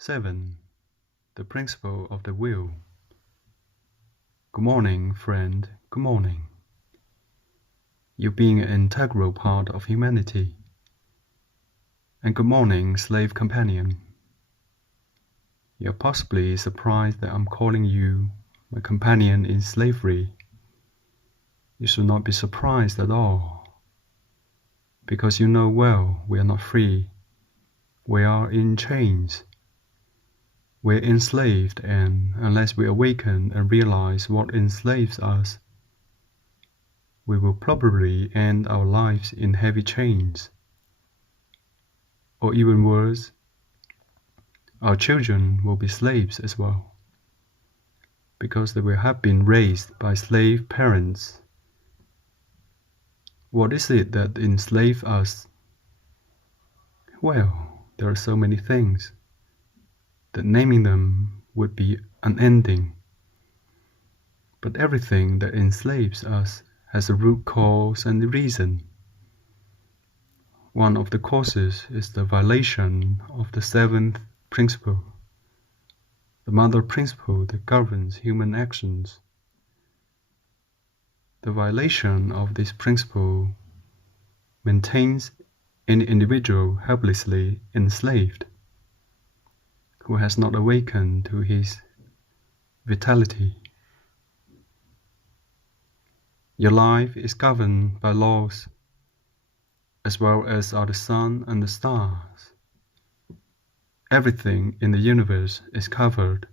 7. The principle of the will. Good morning, friend. Good morning. You being an integral part of humanity. And good morning, slave companion. You're possibly surprised that I'm calling you my companion in slavery. You should not be surprised at all, because you know well we are not free. We are in chains. We're enslaved, and unless we awaken and realize what enslaves us, we will probably end our lives in heavy chains. Or even worse, our children will be slaves as well, because they will have been raised by slave parents. What is it that enslaves us? Well, there are so many things that naming them would be unending. But everything that enslaves us has a root cause and a reason. One of the causes is the violation of the seventh principle, the mother principle that governs human actions. The violation of this principle maintains an individual helplessly enslaved, who has not awakened to his vitality. Your life is governed by laws, as well as are the sun and the stars. Everything in the universe is covered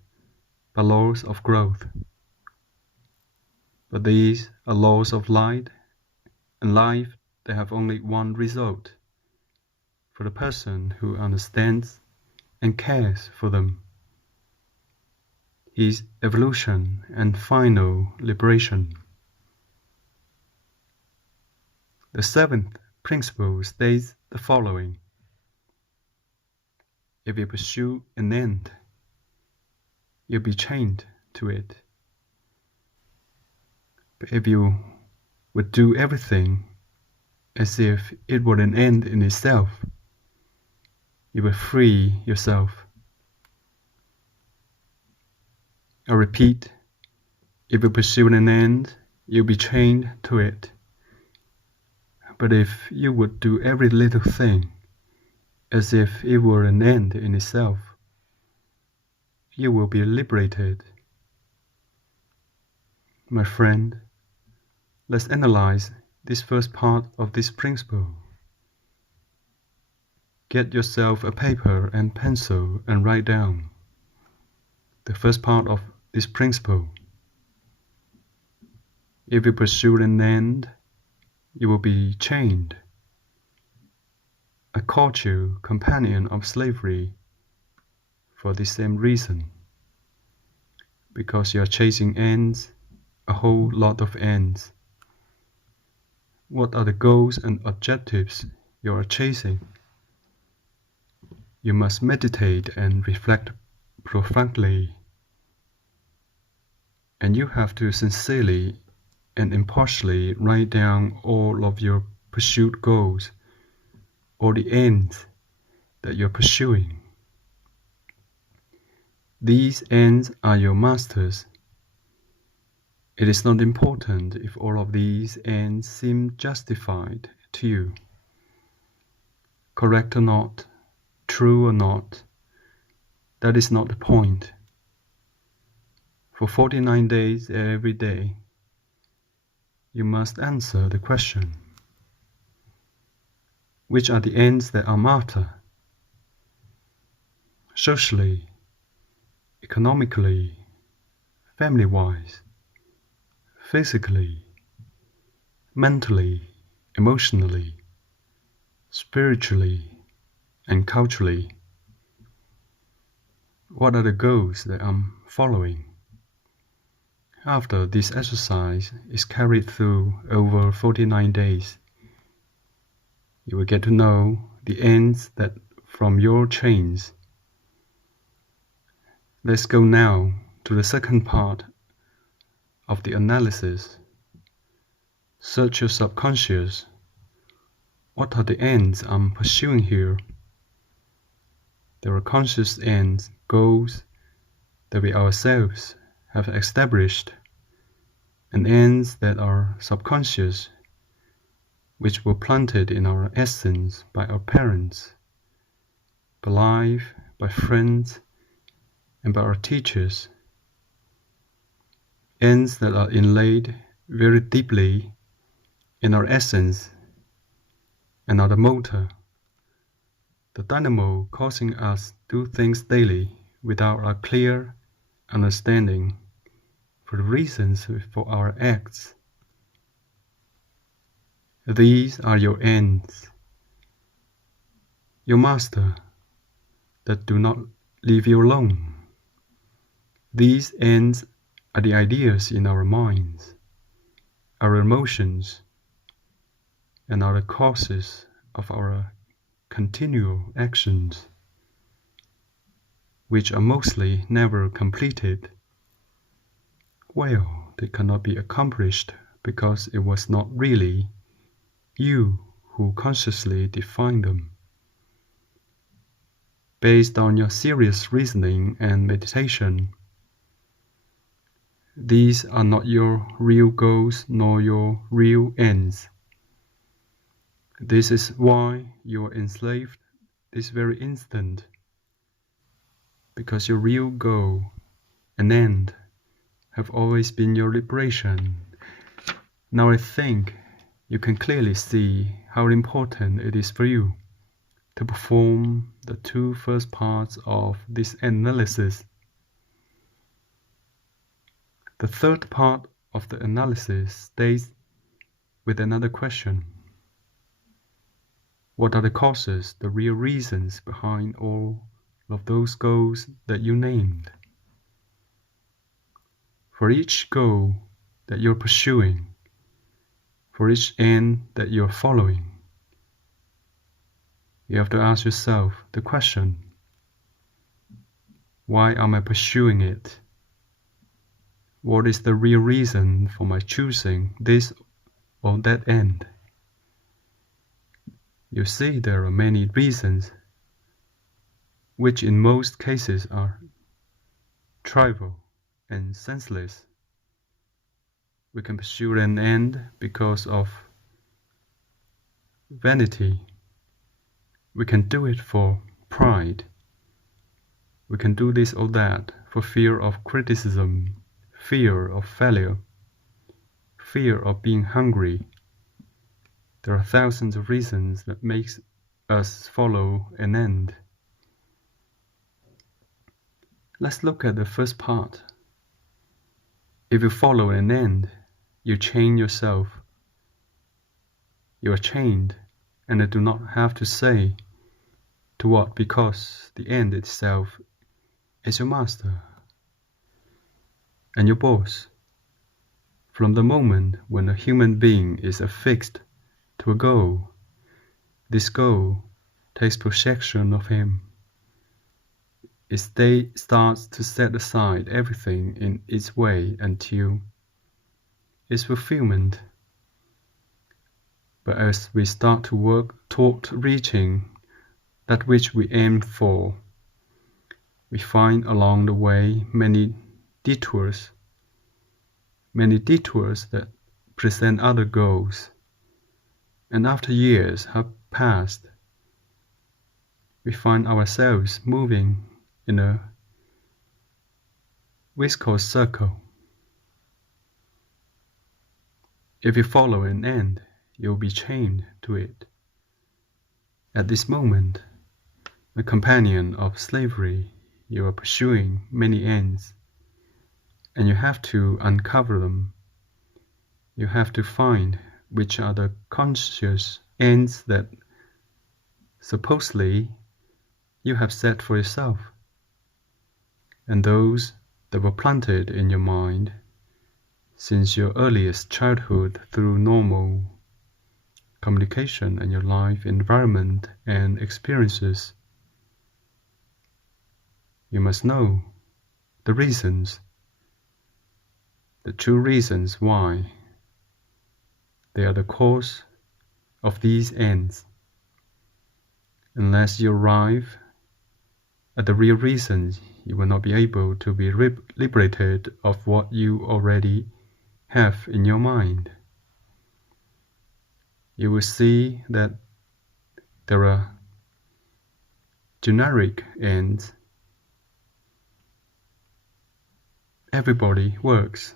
by laws of growth. But these are laws of light, and life they have only one result for the person who understands and cares for them: his evolution and final liberation. The seventh principle states the following: if you pursue an end, you'll be chained to it. But if you would do everything as if it were an end in itself, you will free yourself. I repeat, if you pursue an end, you'll be chained to it. But if you would do every little thing as if it were an end in itself, you will be liberated. My friend, let's analyze this first part of this principle. Get yourself a paper and pencil and write down the first part of this principle. If you pursue an end, you will be chained. I called you companion of slavery for this same reason, because you are chasing ends, a whole lot of ends. What are the goals and objectives you are chasing? You must meditate and reflect profoundly, and you have to sincerely and impartially write down all of your pursued goals, or the ends that you're pursuing. These ends are your masters. It is not important if all of these ends seem justified to you. Correct or not, true or not, that is not the point. For 49 days every day, you must answer the question: which are the ends that I'm after? Socially, economically, family-wise, physically, mentally, emotionally, spiritually, and culturally. What are the goals that I'm following? After this exercise is carried through over 49 days, you will get to know the ends that from your chains. Let's go now to the second part of the analysis. Search your subconscious. What are the ends I'm pursuing here? There are conscious ends, goals that we ourselves have established, and ends that are subconscious, which were planted in our essence by our parents, by life, by friends, and by our teachers. Ends that are inlaid very deeply in our essence and are the motor, the dynamo causing us to do things daily without a clear understanding for the reasons for our acts. These are your ends, your master, that do not leave you alone. These ends are the ideas in our minds, our emotions, and are the causes of our continual actions, which are mostly never completed. Well, they cannot be accomplished because it was not really you who consciously defined them. Based on your serious reasoning and meditation, these are not your real goals nor your real ends. This is why you are enslaved this very instant, because your real goal and end have always been your liberation. Now I think you can clearly see how important it is for you to perform the two first parts of this analysis. The third part of the analysis stays with another question. What are the causes, the real reasons behind all of those goals that you named? For each goal that you're pursuing, for each end that you're following, you have to ask yourself the question, why am I pursuing it? What is the real reason for my choosing this or that end? You see, there are many reasons, which in most cases are trivial and senseless. We can pursue an end because of vanity. We can do it for pride. We can do this or that for fear of criticism, fear of failure, fear of being hungry. There are thousands of reasons that make us follow an end. Let's look at the first part. If you follow an end, you chain yourself. You are chained, and I do not have to say to what, because the end itself is your master and your boss. From the moment when a human being is affixed to a goal, this goal takes possession of him. It starts to set aside everything in its way until its fulfillment. But as we start to work toward reaching that which we aim for, we find along the way many detours that present other goals. And after years have passed, we find ourselves moving in a viscous circle. If you follow an end, you'll be chained to it. At this moment, a companion of slavery, you are pursuing many ends, and you have to uncover them. You have to find which are the conscious ends that supposedly you have set for yourself, and those that were planted in your mind since your earliest childhood through normal communication and your life environment and experiences. You must know the reasons, the true reasons why they are the cause of these ends. Unless you arrive at the real reason you will not be able to be liberated of what you already have in your mind. You will see that there are generic ends. Everybody works,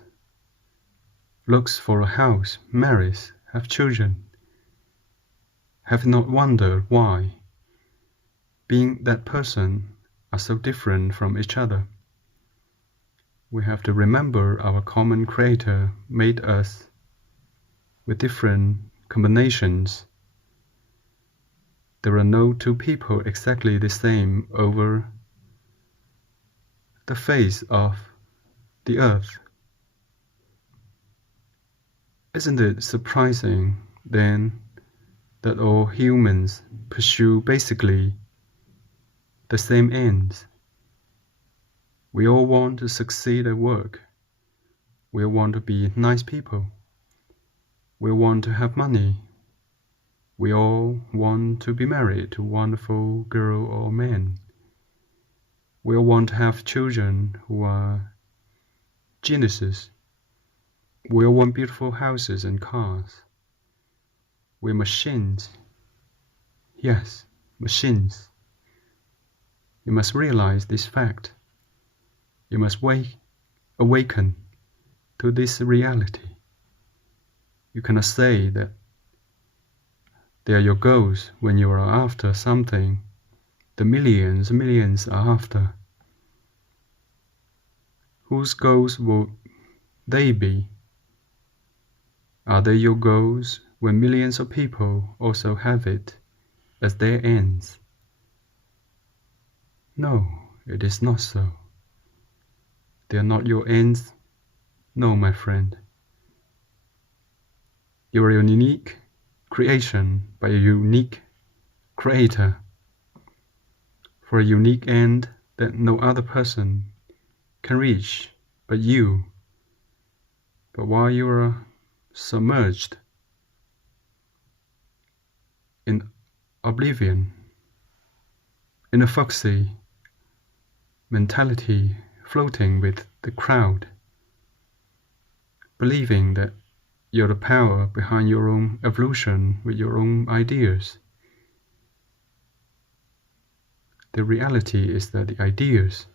looks for a house, marries, have children, have not wondered why, being that person, are so different from each other. We have to remember our common Creator made us with different combinations. There are no two people exactly the same over the face of the earth. Isn't it surprising, then, that all humans pursue basically the same ends? We all want to succeed at work. We all want to be nice people. We all want to have money. We all want to be married to a wonderful girl or man. We all want to have children who are geniuses. We all want beautiful houses and cars. We're machines. Yes, machines. You must realize this fact. You must awaken to this reality. You cannot say that they are your goals when you are after something the millions are after. Whose goals will they be? Are they your goals when millions of people also have it as their ends? No, it is not so. They are not your ends. No, my friend. You are a unique creation by a unique creator for a unique end that no other person can reach but you. But while you are submerged in oblivion, in a foxy mentality, floating with the crowd, believing that you're the power behind your own evolution with your own ideas. The reality is that the ideas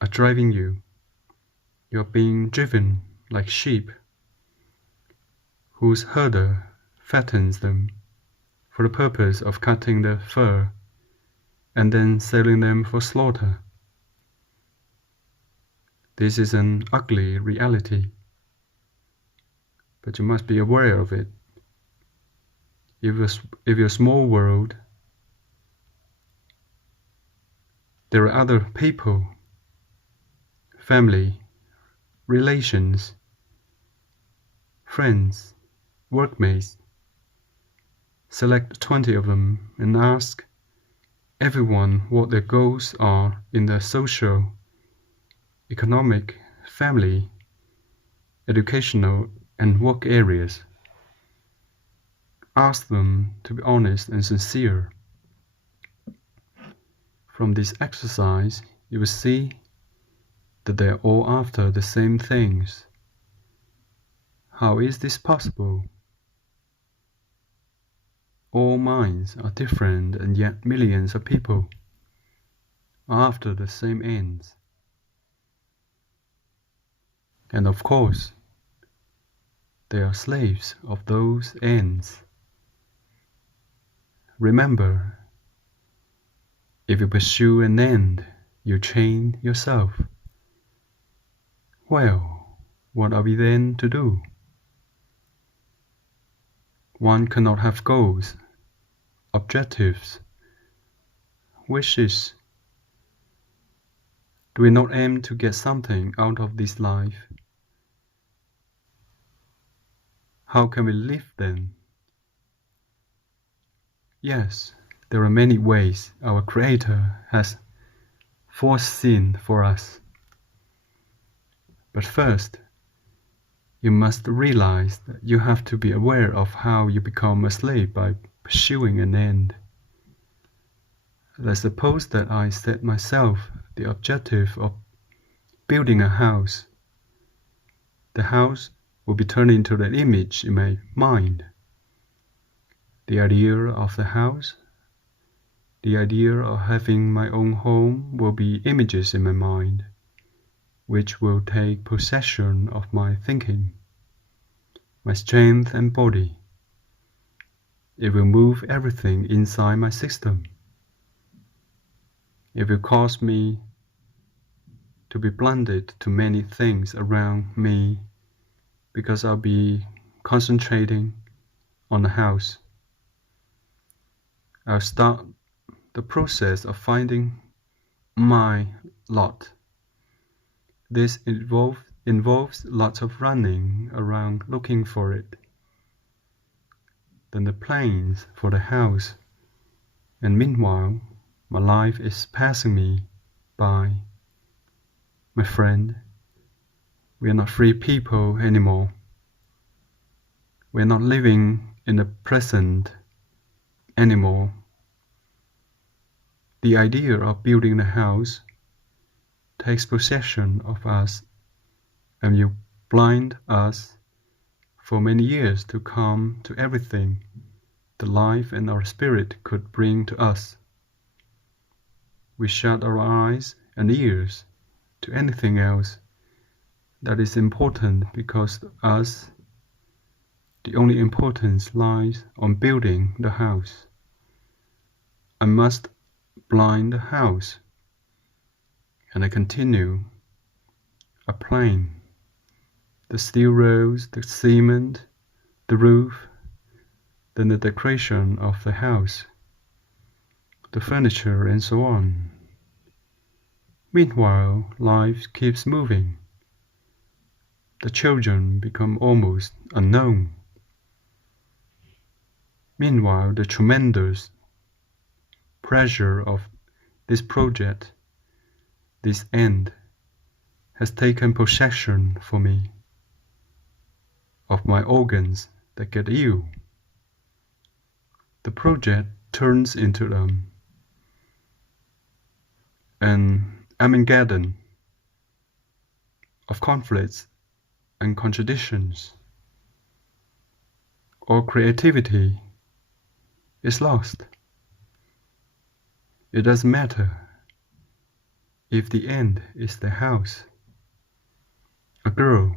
are driving you. You're being driven like sheep whose herder fattens them for the purpose of cutting their fur and then selling them for slaughter. This is an ugly reality, but you must be aware of it. If your small world, there are other people, family, relations, friends, workmates. Select 20 of them and ask everyone what their goals are in their social, economic, family, educational, and work areas. Ask them to be honest and sincere. From this exercise, you will see that they are all after the same things. How is this possible? All minds are different, and yet millions of people are after the same ends. And of course, they are slaves of those ends. Remember, if you pursue an end, you chain yourself. Well, what are we then to do? One cannot have goals, objectives, wishes. Do we not aim to get something out of this life? How can we live then? Yes, there are many ways our Creator has foreseen for us. But first, you must realize that you have to be aware of how you become a slave by pursuing an end. Let's suppose that I set myself the objective of building a house. The house will be turned into an image in my mind. The idea of the house, the idea of having my own home will be images in my mind, which will take possession of my thinking, my strength and body. It will move everything inside my system. It will cause me to be blinded to many things around me because I'll be concentrating on the house. I'll start the process of finding my lot. This involves lots of running around looking for it. Then the plans for the house, and meanwhile my life is passing me by. My friend, we are not free people anymore. We are not living in the present anymore. The idea of building a house takes possession of us and will blind us for many years to come to everything the life and our spirit could bring to us. We shut our eyes and ears to anything else that is important because to us the only importance lies on building the house. I must blind the house, and I continue applying the steel rods, the cement, the roof, then the decoration of the house, the furniture, and so on. Meanwhile, life keeps moving. The children become almost unknown. Meanwhile, the tremendous pressure of this project, this end, has taken possession for me of my organs that get ill. The project turns into an Armageddon of conflicts and contradictions. All creativity is lost. It doesn't matter if the end is the house, a girl,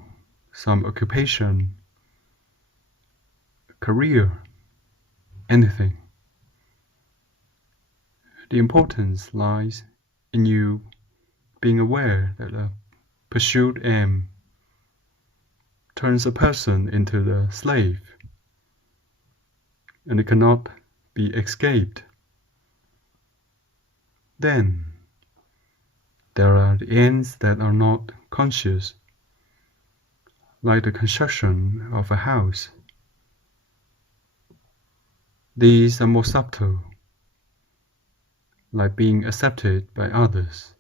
some occupation, career, anything. The importance lies in you being aware that a pursued aim turns a person into the slave, and it cannot be escaped. Then there are the ends that are not conscious, like the construction of a house. These are more subtle, like being accepted by others,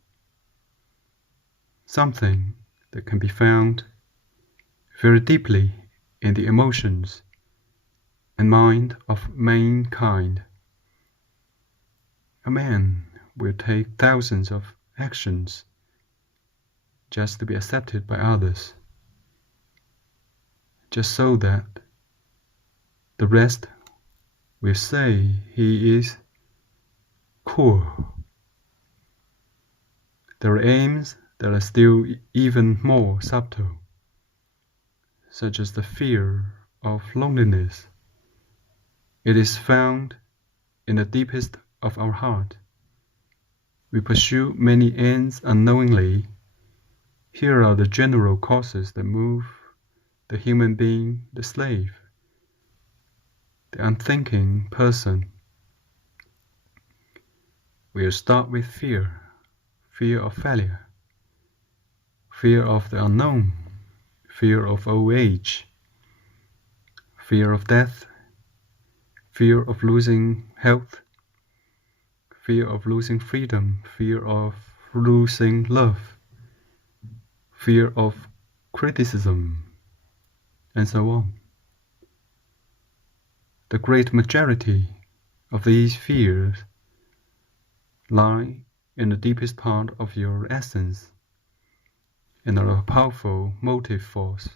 something that can be found very deeply in the emotions and mind of mankind. A man will take thousands of actions just to be accepted by others, just so that the rest will say he is cool. There are aims that are still even more subtle, such as the fear of loneliness. It is found in the deepest of our heart. We pursue many ends unknowingly. Here are the general causes that move the human being, the slave, the unthinking person. We'll start with fear, fear of failure, fear of the unknown, fear of old age, fear of death, fear of losing health, fear of losing freedom, fear of losing love, fear of criticism, and so on. The great majority of these fears lie in the deepest part of your essence and are a powerful motive force.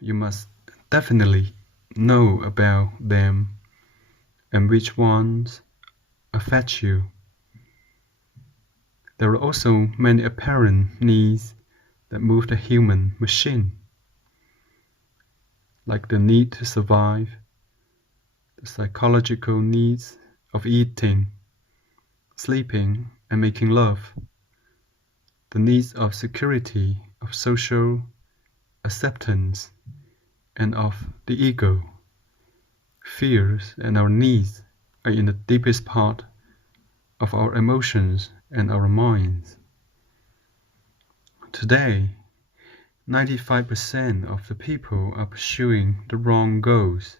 You must definitely know about them and which ones affect you. There are also many apparent needs that move the human machine, like the need to survive, the psychological needs of eating, sleeping, and making love, the needs of security, of social acceptance, and of the ego. Fears and our needs are in the deepest part of our emotions and our minds. Today, 95% of the people are pursuing the wrong goals.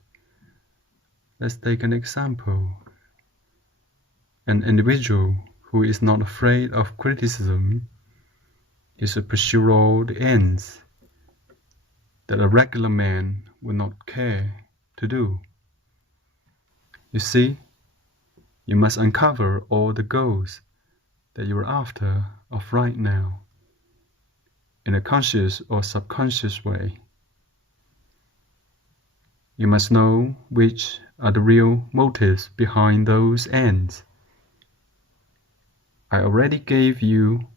Let's take an example. An individual who is not afraid of criticism is to pursue all the ends that a regular man would not care to do. You see, you must uncover all the goals that you are after of right now, in a conscious or subconscious way. You must know which are the real motives behind those ends. I already gave you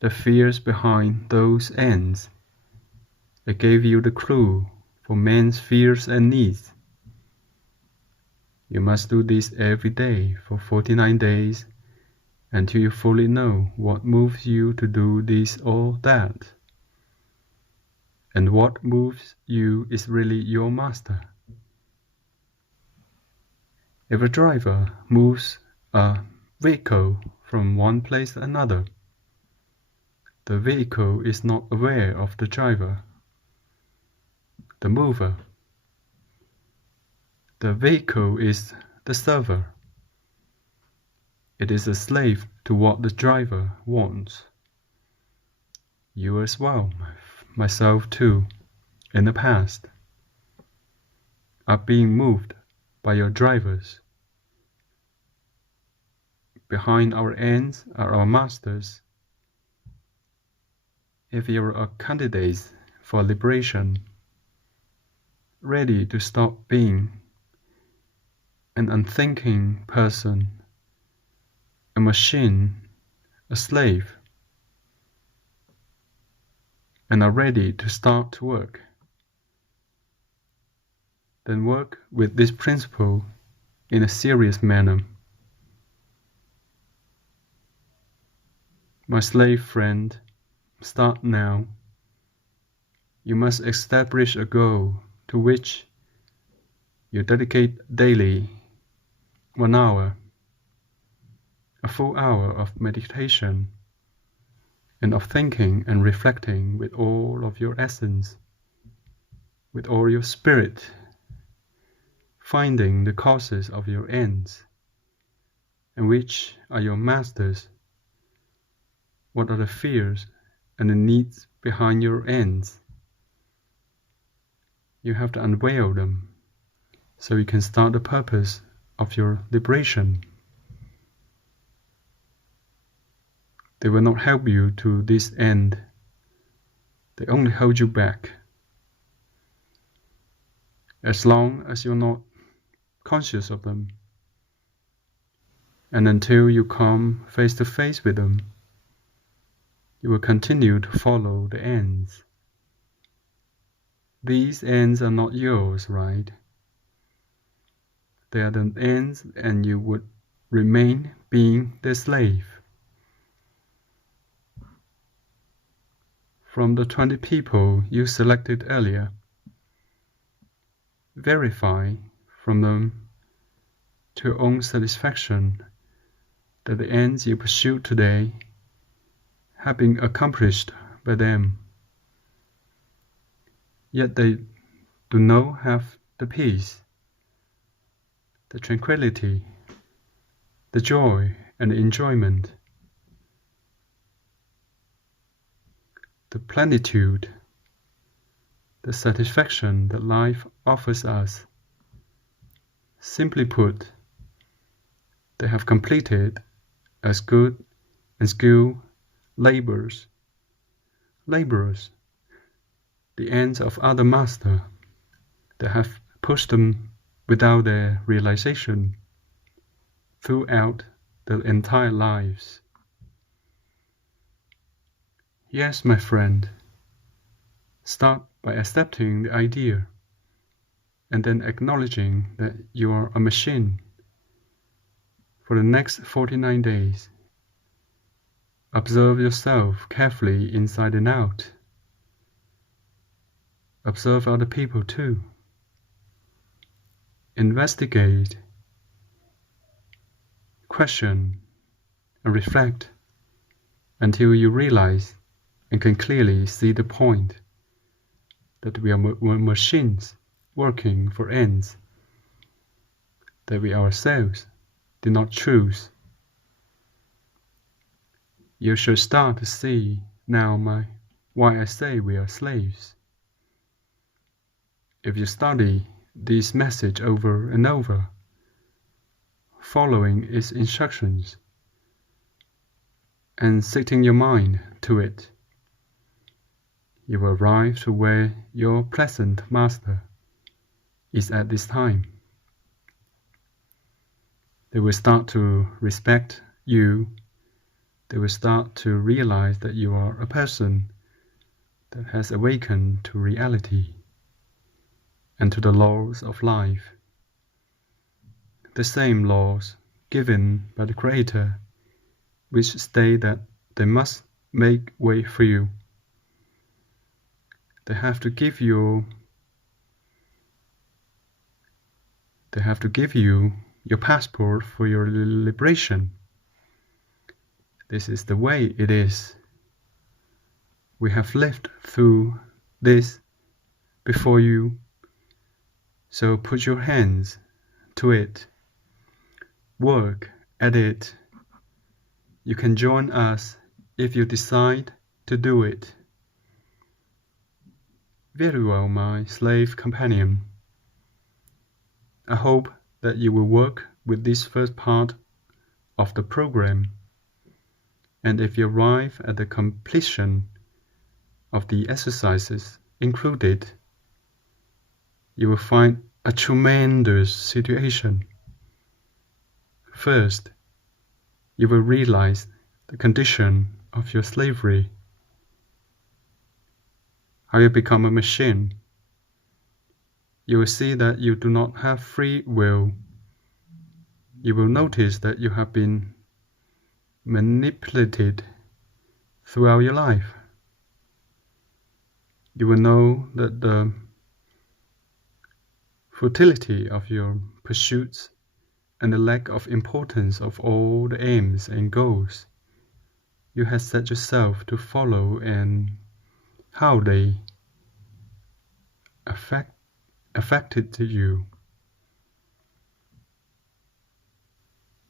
the fears behind those ends. I gave you the clue for man's fears and needs. You must do this every day for 49 days until you fully know what moves you to do this or that. And what moves you is really your master. If a driver moves a vehicle from one place to another, the vehicle is not aware of the driver, the mover. The vehicle is the server. It is a slave to what the driver wants. You as well, myself too, in the past, are being moved by your drivers. Behind our ends are our masters. If you are a candidate for liberation, ready to stop being an unthinking person, a machine, a slave, and are ready to start to work, then work with this principle in a serious manner. My slave friend, start now. You must establish a goal to which you dedicate daily 1 hour, a full hour of meditation and of thinking and reflecting with all of your essence, with all your spirit, finding the causes of your ends, and which are your masters. What are the fears and the needs behind your ends? You have to unveil them so you can start the purpose of your liberation. They will not help you to this end. They only hold you back. As long as you're not conscious of them, and until you come face to face with them, you will continue to follow the ends. These ends are not yours, right? They are the ends, and you would remain being their slave. From the 20 people you selected earlier, verify from them to your own satisfaction that the ends you pursue today have been accomplished by them. Yet they do not have the peace, the tranquility, the joy and the enjoyment, the plenitude, the satisfaction that life offers us. Simply put, They have completed as good and skilled laborers, the ends of other masters that have pushed them without their realization throughout their entire lives. Yes, my friend, start by accepting the idea and then acknowledging that you are a machine. For the next 49 days, observe yourself carefully inside and out. Observe other people too. Investigate, question, and reflect until you realize and can clearly see the point that we are machines working for ends that we ourselves did not choose. You should start to see now why I say we are slaves. If you study this message over and over, following its instructions, and setting your mind to it, you will arrive to where your present master is at this time. They will start to respect you. They will start to realize that you are a person that has awakened to reality and to the laws of life, the same laws given by the Creator, which state that they must make way for you. They have to give you your passport for your liberation. This is the way it is. We have lived through this before you, so put your hands to it. Work at it. You can join us if you decide to do it. Very well, my slave companion. I hope that you will work with this first part of the program, and if you arrive at the completion of the exercises included, you will find a tremendous situation. First, you will realize the condition of your slavery, how you become a machine. You will see that you do not have free will. You will notice that you have been manipulated throughout your life. You will know that the futility of your pursuits and the lack of importance of all the aims and goals you have set yourself to follow, and how they affected you.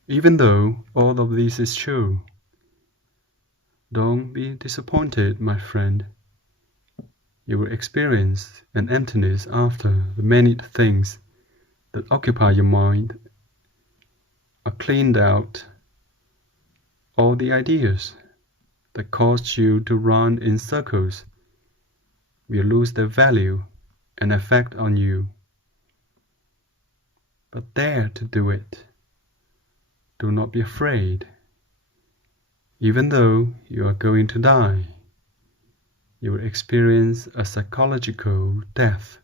Even though all of this is true, don't be disappointed, my friend. You will experience an emptiness after the many things that occupy your mind are cleaned out. All the ideas that caused you to run in circles will lose their value and effect on you. But dare to do it. Do not be afraid. Even though you are going to die, you will experience a psychological death.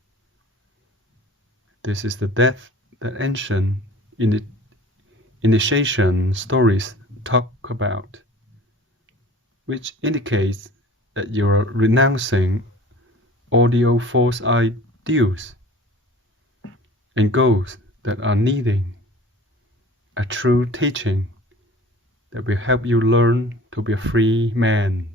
This is the death that ancient initiation stories talk about, which indicates that you are renouncing all the old false ideals and goals that are needing a true teaching that will help you learn to be a free man.